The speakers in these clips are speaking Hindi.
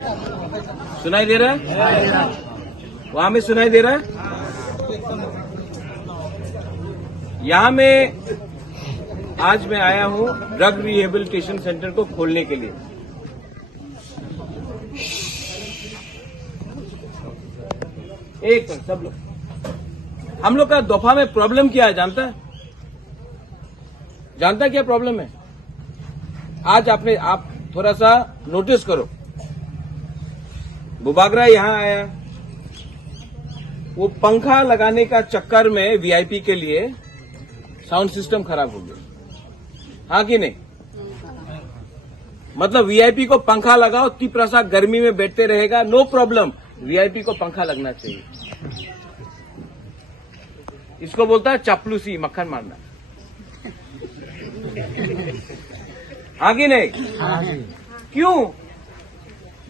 सुनाई दे रहा है? वहां में सुनाई दे रहा है? यहां में आज मैं आया हूं ड्रग रिहेबिलिटेशन सेंटर को खोलने के लिए। एक सब लोग, हम लोग का दोफा में प्रॉब्लम क्या है जानता है? जानता क्या प्रॉब्लम है? आज आप थोड़ा सा नोटिस करो। बुबागरा यहां आया, वो पंखा लगाने का चक्कर में वीआईपी के लिए साउंड सिस्टम खराब हो गया, हाँ कि नहीं? मतलब वीआईपी को पंखा लगाओ, तिप्रसा गर्मी में बैठते रहेगा, नो प्रॉब्लम, वीआईपी को पंखा लगना चाहिए। इसको बोलता है चापलूसी, मक्खन मारना, हाँ कि नहीं? क्यों?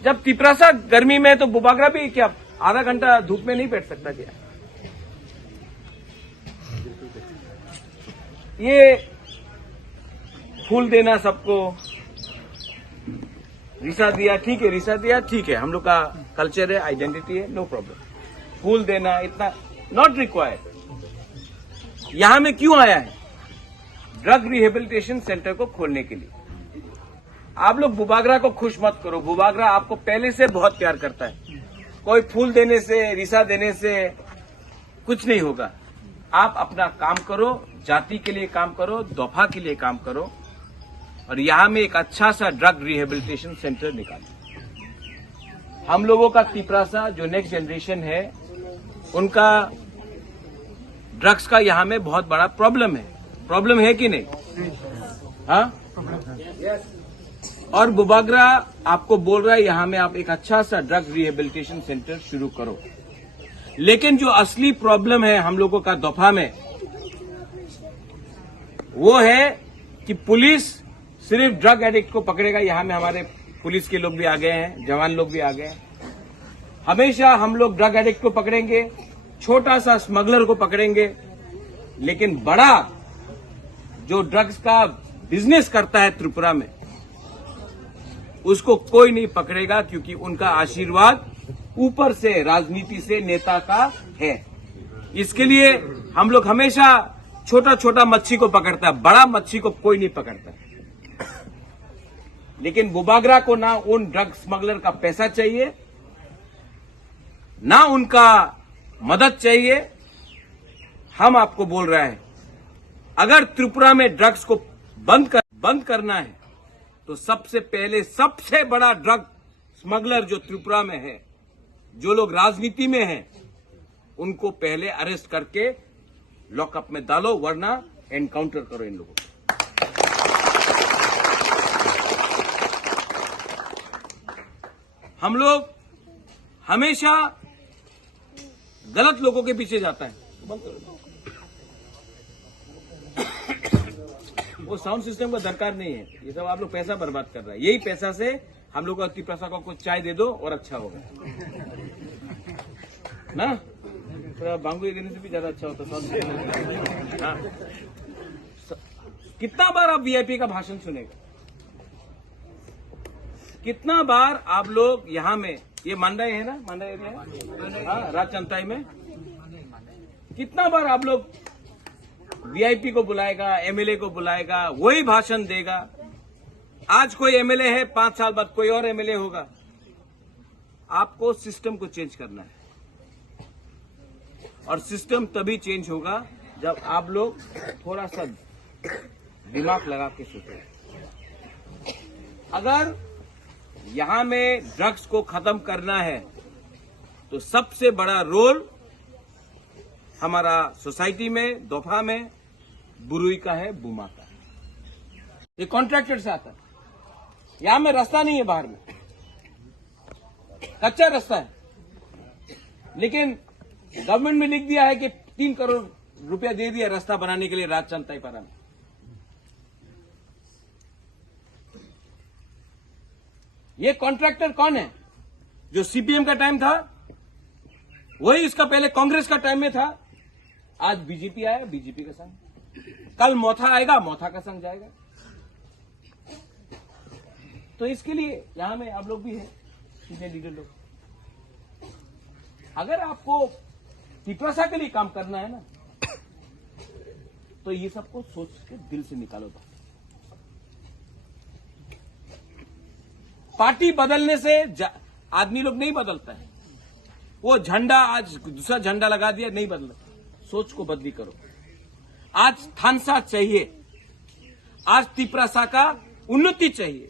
जब तिप्रसा गर्मी में, तो बुबागरा भी क्या आधा घंटा धूप में नहीं बैठ सकता क्या? ये फूल देना सबको, रिसा दिया ठीक है, रिसा दिया ठीक है, हम लोग का कल्चर है, आइडेंटिटी है, नो प्रॉब्लम। फूल देना इतना नॉट रिक्वायर्ड। यहां में क्यों आया है? ड्रग रिहेबिलिटेशन सेंटर को खोलने के लिए। आप लोग बुबागरा को खुश मत करो, बुबागरा आपको पहले से बहुत प्यार करता है। कोई फूल देने से, रिसा देने से कुछ नहीं होगा। आप अपना काम करो, जाति के लिए काम करो, दोफा के लिए काम करो, और यहां में एक अच्छा सा ड्रग रिहेबिलिटेशन सेंटर निकालो। हम लोगों का तिपरासा जो नेक्स्ट जनरेशन है, उनका ड्रग्स का यहां में बहुत बड़ा प्रॉब्लम है। प्रॉब्लम है कि नहीं? हाँ? और बुबागरा आपको बोल रहा है यहां में आप एक अच्छा सा ड्रग रिहेबिलिटेशन सेंटर शुरू करो। लेकिन जो असली प्रॉब्लम है हम लोगों का दोफा में, वो है कि पुलिस सिर्फ ड्रग एडिक्ट को पकड़ेगा। यहां में हमारे पुलिस के लोग भी आ गए हैं, जवान लोग भी आ गए हैं। हमेशा हम लोग ड्रग एडिक्ट को पकड़ेंगे, छोटा सा स्मगलर को पकड़ेंगे, लेकिन बड़ा जो ड्रग्स का बिजनेस करता है त्रिपुरा में, उसको कोई नहीं पकड़ेगा, क्योंकि उनका आशीर्वाद ऊपर से, राजनीति से, नेता का है। इसके लिए हम लोग हमेशा छोटा छोटा मच्छी को पकड़ता है, बड़ा मच्छी को कोई नहीं पकड़ता। लेकिन बुबागरा को ना उन ड्रग स्मगलर का पैसा चाहिए, ना उनका मदद चाहिए। हम आपको बोल रहे हैं, अगर त्रिपुरा में ड्रग्स को बंद करना है, तो सबसे पहले सबसे बड़ा ड्रग स्मगलर जो त्रिपुरा में है, जो लोग राजनीति में हैं, उनको पहले अरेस्ट करके लॉकअप में डालो, वरना एनकाउंटर करो इन लोगों को। हम लोग हमेशा गलत लोगों के पीछे जाता है। वो साउंड सिस्टम का दरकार नहीं है, ये सब आप लोग पैसा बर्बाद कर रहा है। यही पैसा से हम लोग को तिप्रसा को कुछ चाय दे दो और अच्छा होगा ना। बांगू देने से भी ज्यादा अच्छा होता साउंड सिस्टम। हाँ। कितना बार आप वीआईपी का भाषण सुनेगा? कितना बार आप लोग यहां में, ये मांडा है ना, मांडा एरिया है, हाँ, राजचंताई में, कितना बार आप लोग वीआईपी को बुलाएगा, एमएलए को बुलाएगा, वही भाषण देगा। आज कोई एमएलए है, 5 साल बाद कोई और एमएलए होगा। आपको सिस्टम को चेंज करना है, और सिस्टम तभी चेंज होगा जब आप लोग थोड़ा सा दिमाग लगा के सोचें। अगर यहां में ड्रग्स को खत्म करना है, तो सबसे बड़ा रोल हमारा सोसाइटी में, दोफा में बुरुई का है, बुमा का है। ये कॉन्ट्रैक्टर से आता है। यहां में रास्ता नहीं है, बाहर में कच्चा रास्ता है, लेकिन गवर्नमेंट में लिख दिया है कि 3 करोड़ रुपया दे दिया रास्ता बनाने के लिए राजचंताई पारा में। ये कॉन्ट्रैक्टर कौन है? जो सीपीएम का टाइम था, वही इसका पहले कांग्रेस का टाइम में था। आज बीजेपी आया, बीजेपी का संग, कल मोथा आएगा, मोथा का संग जाएगा। तो इसके लिए यहां में आप लोग भी हैं, सीनियर लीडर लोग। अगर आपको तिपरासा के लिए काम करना है ना, तो ये सबको सोच के दिल से निकालो। पार्टी बदलने से आदमी लोग नहीं बदलता है। वो झंडा आज दूसरा झंडा लगा दिया, नहीं बदला। सोच को बदली करो। आज थानसा चाहिए, आज तिपरासा का उन्नति चाहिए।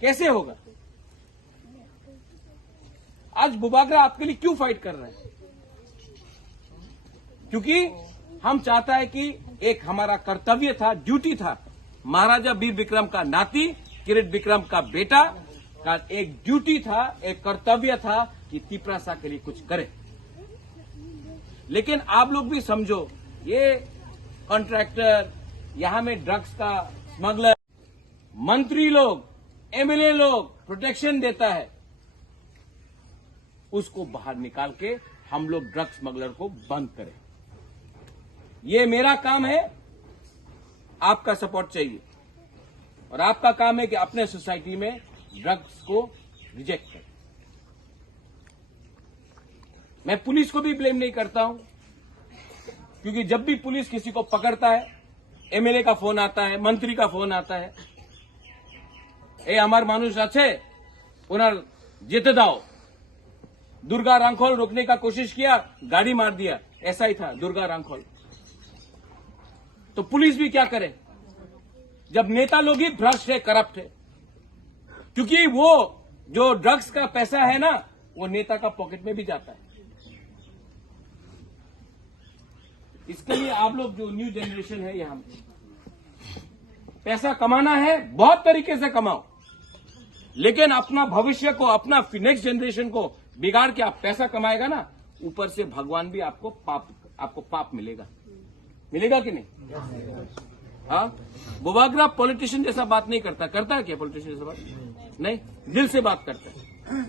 कैसे होगा? आज बुबागरा आपके लिए क्यों फाइट कर रहा है? क्योंकि हम चाहता है कि एक हमारा कर्तव्य था, ड्यूटी था, महाराजा वीर विक्रम का नाती, किरीट विक्रम का बेटा का एक ड्यूटी था, एक कर्तव्य था कि तिपरासा के लिए कुछ करे। लेकिन आप लोग भी समझो, ये कॉन्ट्रैक्टर, यहां में ड्रग्स का स्मगलर, मंत्री लोग, एमएलए लोग प्रोटेक्शन देता है, उसको बाहर निकाल के हम लोग ड्रग्स स्मगलर को बंद करें। ये मेरा काम है, आपका सपोर्ट चाहिए। और आपका काम है कि अपने सोसाइटी में ड्रग्स को रिजेक्ट करें। मैं पुलिस को भी ब्लेम नहीं करता हूं, क्योंकि जब भी पुलिस किसी को पकड़ता है, एमएलए का फोन आता है, मंत्री का फोन आता है, ए हमार मानुष अच्छे उन्हें जेते दाओ। दुर्गा रांखोल रोकने का कोशिश किया, गाड़ी मार दिया, ऐसा ही था दुर्गा रांखोल। तो पुलिस भी क्या करे जब नेता लोग ही भ्रष्ट है, करप्ट है? क्योंकि वो जो ड्रग्स का पैसा है ना, वो नेता का पॉकेट में भी जाता है। इसके लिए आप लोग जो न्यू जनरेशन है, यहां पैसा कमाना है, बहुत तरीके से कमाओ, लेकिन अपना भविष्य को, अपना नेक्स्ट जनरेशन को बिगाड़ के आप पैसा कमाएगा ना, ऊपर से भगवान भी आपको पाप मिलेगा। मिलेगा कि नहीं? हाँ, बुबागरा पॉलिटिशियन जैसा बात नहीं करता। करता है क्या पॉलिटिशियन जैसा बात? नहीं, दिल से बात करता है।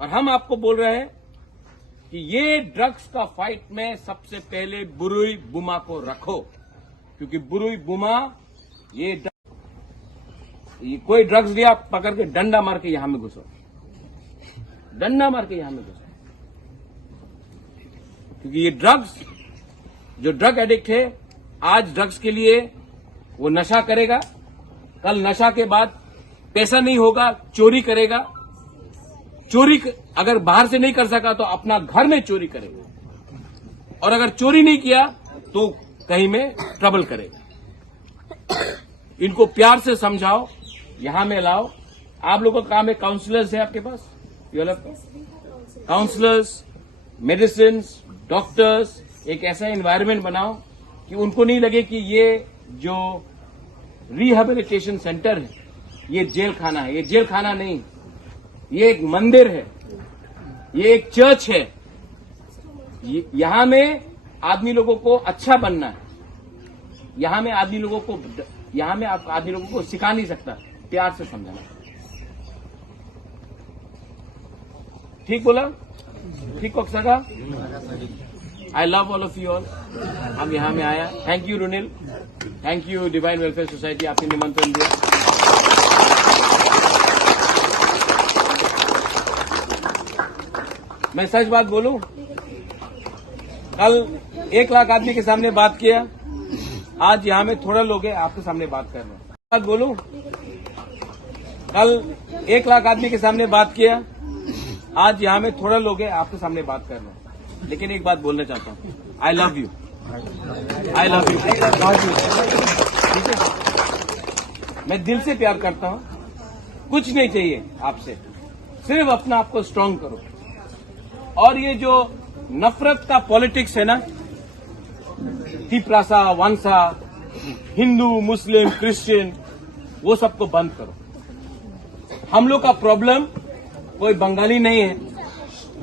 और हम आपको बोल रहे हैं कि ये ड्रग्स का फाइट में सबसे पहले बुरुई बुमा को रखो, क्योंकि बुरुई बुमा ये कोई ड्रग्स लिया, पकड़ के डंडा मार के यहां में घुसो, डंडा मार के यहां में घुसो। क्योंकि ये ड्रग्स, जो ड्रग एडिक्ट है, आज ड्रग्स के लिए वो नशा करेगा, कल नशा के बाद पैसा नहीं होगा, चोरी करेगा। चोरी अगर बाहर से नहीं कर सका तो अपना घर में चोरी करेगा, और अगर चोरी नहीं किया तो कहीं में ट्रबल करेगा। इनको प्यार से समझाओ, यहां में लाओ। आप लोगों का काम है, काउंसलर्स है आपके पास, काउंसलर्स, मेडिसिन, डॉक्टर्स, एक ऐसा एनवायरनमेंट बनाओ कि उनको नहीं लगे कि ये जो रिहेबिलिटेशन सेंटर है, ये जेल खाना है। ये जेल खाना नहीं, ये एक मंदिर है, ये एक चर्च है। यहां में आदमी लोगों को अच्छा बनना है। यहां में आदमी लोगों को सिखा नहीं सकता, प्यार से समझाना। ठीक बोला? ठीक को सका? I love all of you all. हम यहां में आया। Thank you Runil, thank you divine welfare society, आपने निमंत्रण दिया। मैं सच बात बोलूं, कल 1 लाख आदमी के सामने बात किया, आज यहां में थोड़ा लोग हैं, आपके सामने बात कर रहे हैं। बात बोलूं, कल 1 लाख आदमी के सामने बात किया, आज यहां में थोड़ा लोग हैं, आपके सामने बात कर रहे हैं। लेकिन एक बात बोलना चाहता हूं, I love you, I love you. ठीक है, मैं दिल से प्यार करता हूं, कुछ नहीं चाहिए आपसे, सिर्फ अपना आपको स्ट्रांग करो। और ये जो नफरत का पॉलिटिक्स है ना, तिपरासा, वंसा, हिंदू, मुस्लिम, क्रिश्चियन, वो सबको बंद करो। हम लोग का प्रॉब्लम कोई बंगाली नहीं है,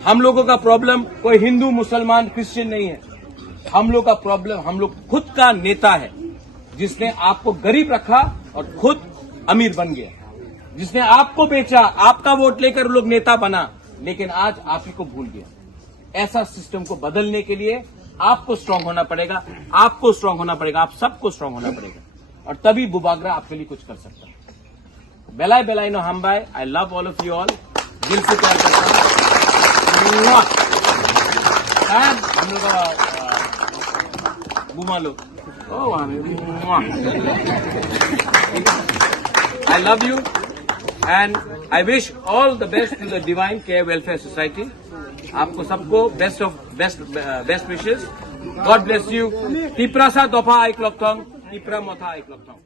हम लोगों का प्रॉब्लम कोई हिंदू, मुसलमान, क्रिश्चियन नहीं है। हम लोग का प्रॉब्लम, हम लोग खुद का नेता है, जिसने आपको गरीब रखा और खुद अमीर बन गया, जिसने आपको बेचा, आपका वोट लेकर लोग नेता बना, लेकिन आज आप ही को भूल गया। ऐसा सिस्टम को बदलने के लिए आपको स्ट्रांग होना पड़ेगा, आपको स्ट्रांग होना पड़ेगा, आप सबको स्ट्रांग होना पड़ेगा, और तभी बुबागरा आपके लिए कुछ कर सकता है। बेलाय बेलाय नो हम bye. I love all of you all. दिल से प्यार करता हूँ। हम लोग का घुमा लो। I love you and I wish all the best to the Divine Care Welfare Society. आपको सबको best wishes. God bless you. Tipra sa dopa aiklokthong, tipra motha aiklokthong.